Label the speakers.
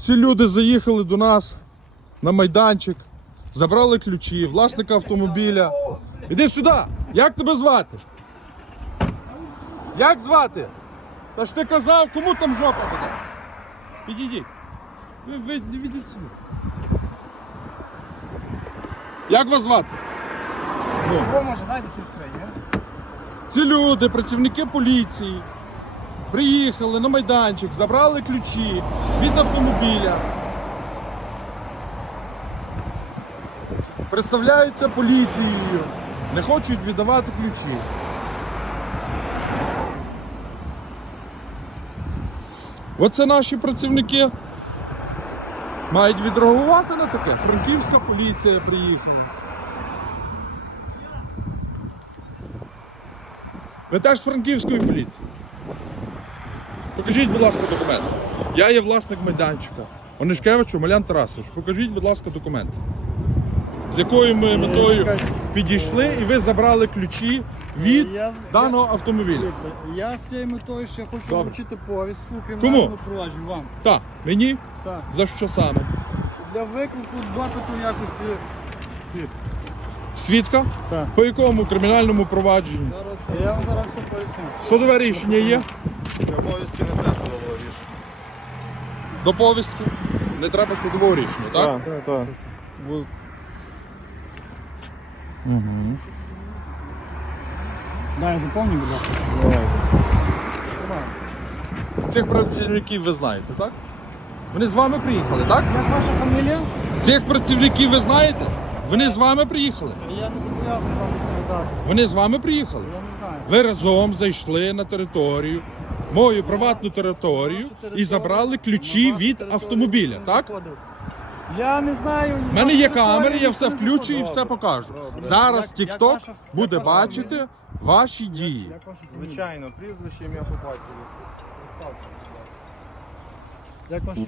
Speaker 1: Ці люди заїхали до нас на майданчик, забрали ключі, власника автомобіля. Іди сюди! Як тебе звати? Як звати? Та ж ти казав, кому там жопа буде? Підійдіть. Ви, ви відійдіть сюди. Як вас звати? Ну.
Speaker 2: Кого може знаєте країні?
Speaker 1: Ці люди, працівники поліції, приїхали на майданчик, забрали ключі від автомобіля. Представляються поліцією, не хочуть віддавати ключі. Оце наші працівники мають відреагувати на таке. Франківська поліція приїхала. Ви теж з франківської поліції. Покажіть, будь ласка, документ. Я є власник майданчика. Онишкевич Омелян Тарасович. Покажіть, будь ласка, документ. З якою ми метою підійшли і ви забрали ключі від
Speaker 2: Я з-
Speaker 1: даного автомобіля.
Speaker 2: Дивіться, я з цією метою ще хочу
Speaker 1: Добре.
Speaker 2: вручити повістку кримінальному провадженню вам.
Speaker 1: Так, мені
Speaker 2: Так.
Speaker 1: за що саме?
Speaker 2: Для виклику допиту якості свідка.
Speaker 1: Свідка?
Speaker 2: Так.
Speaker 1: По якому кримінальному провадженню?
Speaker 2: Я вам зараз все поясню.
Speaker 1: Судове рішення є?
Speaker 3: Обов'язки не треба судового рішення.
Speaker 1: До повістки? Не треба судового рішення, так?
Speaker 3: Так, так.
Speaker 2: Да, я заповню, будь ласка.
Speaker 1: Цих працівників ви знаєте, так? Вони з вами приїхали, так?
Speaker 2: Як ваша фамілія?
Speaker 1: Цих працівників ви знаєте? Вони з вами приїхали?
Speaker 2: Я не зобов'язаний вам відповідати.
Speaker 1: Вони з вами приїхали?
Speaker 2: Я не знаю.
Speaker 1: Ви разом зайшли на територію, мою приватну територію, і забрали ключі від автомобіля, так?
Speaker 2: Я не знаю.
Speaker 1: У мене є камери, я все включу і все покажу. Зараз TikTok буде бачити ваші дії.
Speaker 3: Звичайно, прізвище, ім'я по батькові.
Speaker 2: Як ваша